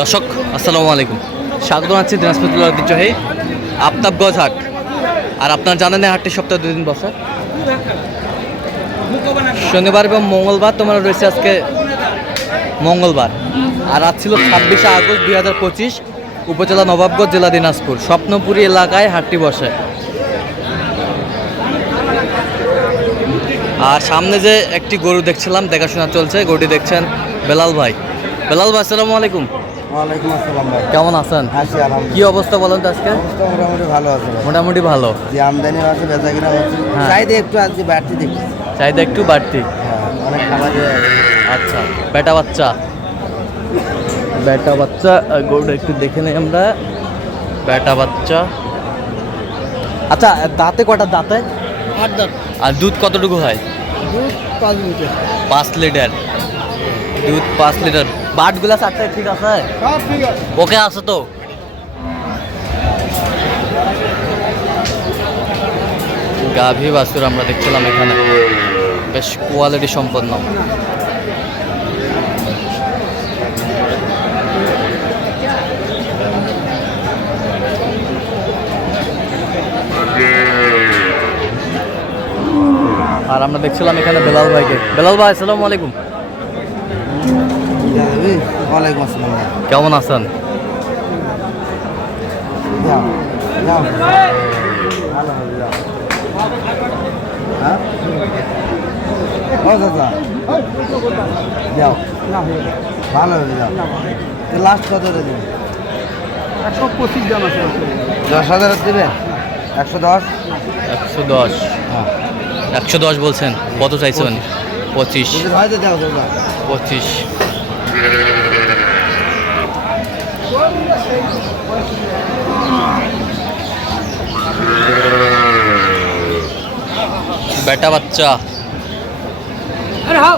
দর্শক, আসসালামু আলাইকুম। স্বাগত জানাচ্ছি দিনাজপুর ঐতিহ্যবাহী আফতাবগঞ্জ হাট। আর আপনার জানেন হাটটি সপ্তাহে দুই দিন বসে শনিবার এবং মঙ্গলবার তোমার রয়েছে আজকে মঙ্গলবার। আর আজ ছিল ছাব্বিশে আগস্ট দুই হাজার পঁচিশ, উপজেলা নবাবগঞ্জ জেলা দিনাজপুর, স্বপ্নপুরী এলাকায় হাটটি বসে। আর সামনে যে একটি গরু দেখছিলাম, দেখাশোনা চলছে, গরুটি দেখছেন বেলাল ভাই। বেলাল ভাই আসসালামু আলাইকুম। ওয়ালাইকুম আসসালাম ভাই। কেমন আছেন? আছি কি আলহামদুলিল্লাহ অবস্থা বলেন তো আজকে? অবস্থা মোটামুটি ভালো আছে মোটামুটি ভালো। যে আমদানি আছে বেচা কিনা হচ্ছে। হ্যাঁ। চাইতে একটু আজকে বাড়তি দেখছি। চাহিদা একটু বাড়তি। হ্যাঁ, অনেক খাবার আচ্ছা বেটা বাচ্চা। বেটা বাচ্চা গরুটা একটু দেখে নেই আমরা। বেটা বাচ্চা। আচ্ছা দাঁতে কটা দাঁতে? আট দাম আর দুধ কতটুকু হয়? দুধ পাঁচ লিটার। পাঁচ লিটার। দুধ পাঁচ লিটার। বাটগুলা চারটে ঠিক আছে? ঠিক আছে। ওকে আছে তো? গাভী বাছুর আমরা দেখছিলাম এখানে। বেশ কোয়ালিটি সম্পন্ন। আর আমরা দেখছিলাম এখানে বেলাল ভাইকে। বেলাল ভাই আসসালামু আলাইকুম। ওয়ালাইকুম আসসালাম কেমন আছেন? ভালো যাও হ্যাঁ লাস্ট কত একশো পঁচিশ দাম আছে দশ? হাজার একশো দশ। একশো দশ হ্যাঁ। একশো দশ বলছেন। কত চাইছেন? পঁচিশ। পঁচিশ। বেটা বাচ্চা আরে হাও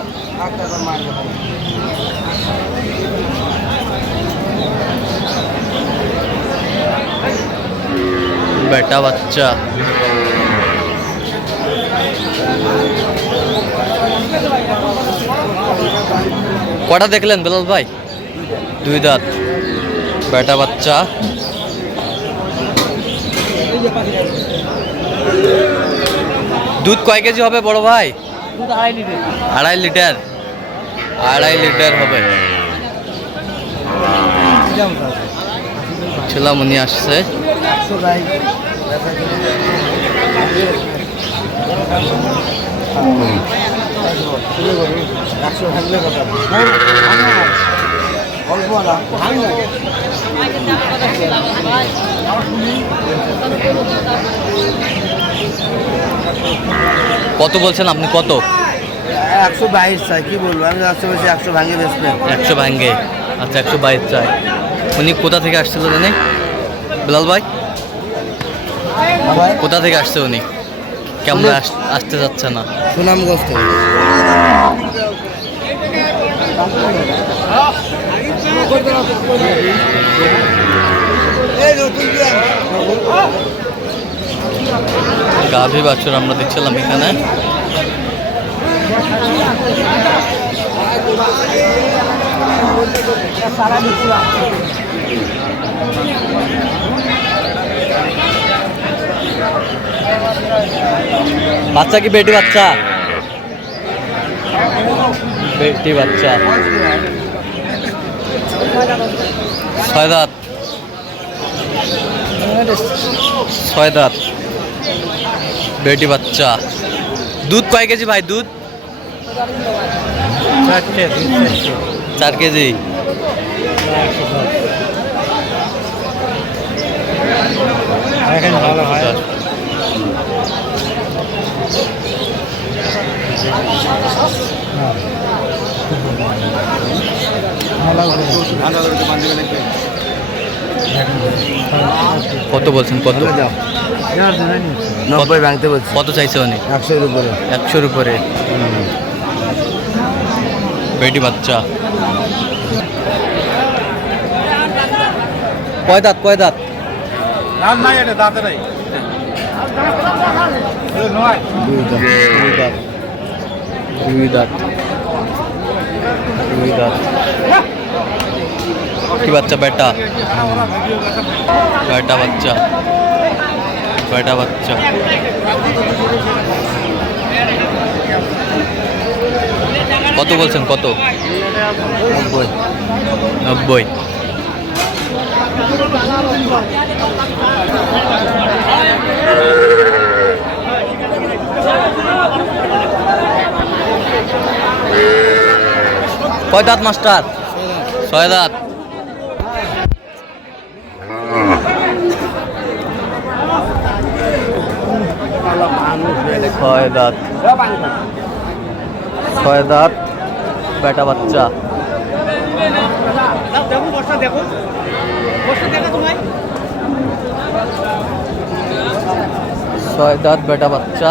বেটা বাচ্চা কটা দেখলেন বেলাল ভাই? দুই দাঁত। বেটা বাচ্চা। দুধ কয় কেজি হবে বড় ভাই? আড়াই লিটার। আড়াই লিটার। হবে। ছিলাম উনি আসছে। একশো ভাই কথা অল্প না কত বলছেন আপনি কত? একশো বাইশ চাই কি বলব? আমি আসতে বলছি একশো ভাঙে বেসবে একশো ভাঙে। আচ্ছা একশো বাইশ চাই। উনি কোথা থেকে আসছিল জানি বিলাল ভাই? কোথা থেকে আসছে উনি? কেমন আস- আসতে যাচ্ছে না? সুনামগঞ্জ থেকে। গাভী বাছুর আমরা দেখছিলাম এখানে। বাচ্চা কি বেটি বাচ্চা? বেটি বাচ্চা। ছয় দাঁত। ছয় দাঁত। বেটি বাচ্চা। দুধ কয় কেজি ভাই দুধ? চার কেজি ভালো হয় কত বলছেন? কত? নব্বই ভাঙতে বলছি। কত চাইছে উনি? একশোর উপরে। একশোর উপরে। বেটি বাচ্চা। কয় দাঁত কয় দাঁত? দাঁত নাই এটা দাঁতে নাই। দুই দাঁত। দুই দাঁত। দুই দাঁত। কি বাচ্চা বেটা? বেটা বাচ্চা। বেটা বাচ্চা। কত বলছেন কত? নব্বই। নব্বই। কয় দাঁত মাস্টার? ছয় দাঁত। ছয় দাঁত ছয় দাঁত বেটা বাচ্চা ছয় দাঁত বেটা বাচ্চা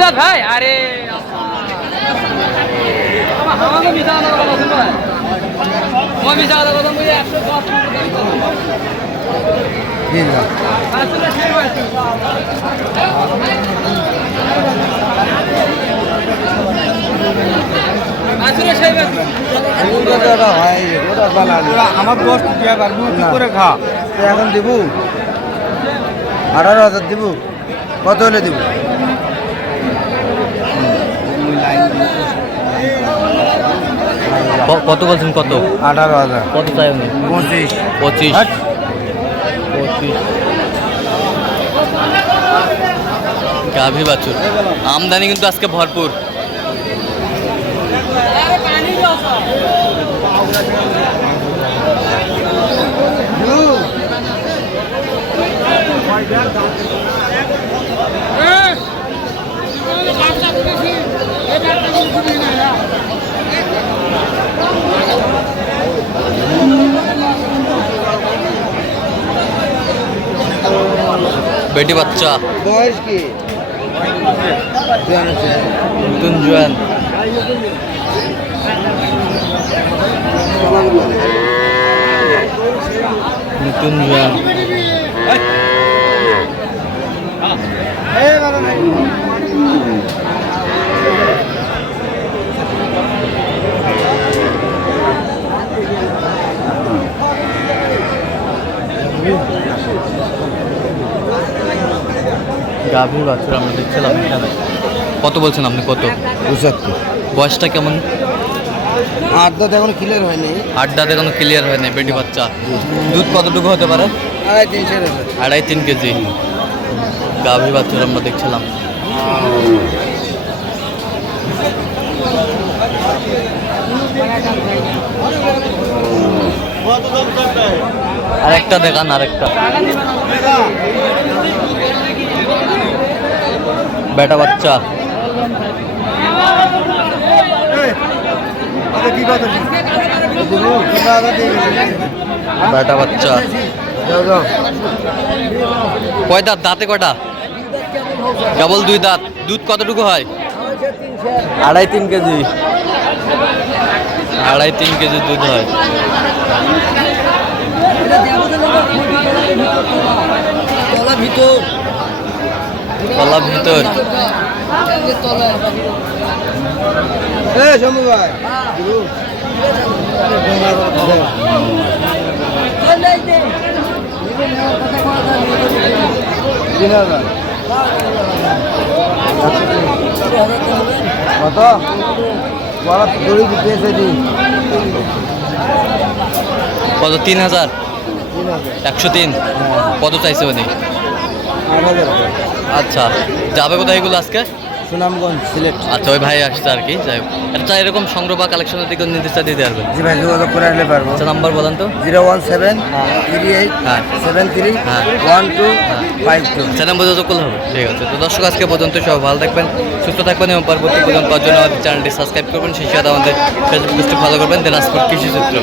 দাঁত ভাই আরে আমাকে মিশা কথা শুনব মিশা কথা বলি একশো দশ হয় আমার দোস্ত কি করে খা। এখন দিব? আঠারো হাজার দিব? কত হলে দিব? কত বলছেন কত? আঠারো হাজার। কত চাই পঁচিশ। পঁচিশ। পঁচিশ গাভী বাছুর। আমদানি কিন্তু আজকে ভরপুর। বেটি বাচ্চা। বয়স কি? নতুন জোয়ান। নতুন জোয়ান। গাভীর বাছুর আমরা দেখছিলাম এখানে। কত বলছেন আপনি? কত? পঁচাত্তর। বয়সটা কেমন? আর তো এখন ক্লিয়ার হয়নি। আড্ডাতে কোনো ক্লিয়ার হয় নাই বেটি বাচ্চা। দুধ কতটুকু হতে পারে? আড়াই তিনশো আড়াই তিন কেজি। গাভী বাছুর আমরা দেখছিলাম। আরেকটা দেখান আরেকটা। বেটা বাচ্চা। বেটা বাচ্চা। কয় দাঁত? দাঁতে কয়টা? কেবল দুই দাঁত। দুধ কতটুকু হয়? আড়াই তিন কেজি। আড়াই তিন কেজি দুধ হয়। কলা ভিতর। কত? দড়ি দিতেছে কত? তিন হাজার। একশো তিন। কত চাইছে উনি? আচ্ছা যাবে কোথায় এগুলো আজকে? সুনামগঞ্জ সিলেট। আচ্ছা ওই ভাই আসছে আর কি যাই হোক। একটা এরকম সংগ্রহ বা কালেকশনের দিকে নির্দেশটা দিতে পারবেন? জি ভাই যোগাযোগ করে আসলে পারব। আচ্ছা নাম্বার বলেন তো। Zero one seven three eight হ্যাঁ। সেভেন থ্রি হ্যাঁ। One two five two. আচ্ছা নাম্বার যোগাযোগ করলে হবে। ঠিক আছে তো দর্শক আজকে পর্যন্ত সব ভালো থাকবেন সুস্থ থাকবেন এবং পরবর্তী পর্যন্ত পাওয়ার জন্য আমাদের চ্যানেলটি সাবস্ক্রাইব করবেন। সেই সাথে আমাদের ফেসবুক পেজটি ফলো করবেন দিনাজপুর কৃষি চিত্র